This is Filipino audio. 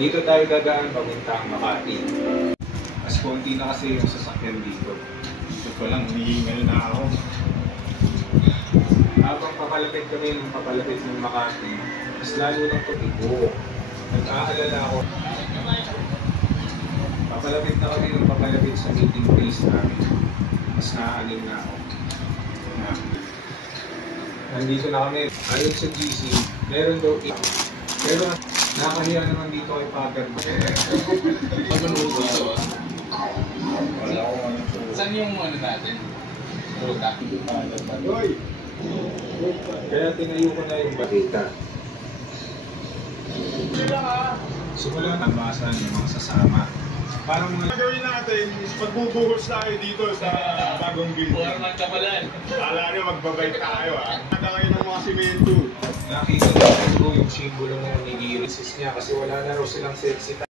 Dito tayo dadaan papuntang Makati. Mas konti na kasi yung sasakyan dito. Dito pa lang, hinihingal na ako. Habang papalapit kami ng papalapit ng Makati, mas lalo ng tumibo. Nag-aalala ako. Papalapit na kami ng papalapit sa meeting place namin. Mas naaalin na ako. Nandito na kami. Ayon sa GC, meron daw pero nakahiya naman dito kay Pater. Wala ko ano. Saan yung ano natin? Ruta? Kaya tinayo ko na yung balita. Simula na basan yung mga sasama. Parang mga Gagawin natin is magbubuhos tayo dito sa bagong building. Format ka pala. Kala nyo magbabay tayo Nagka kayo ng mga simento. nakita ko yung simbolo ng niliris niya kasi wala na raw silang sexy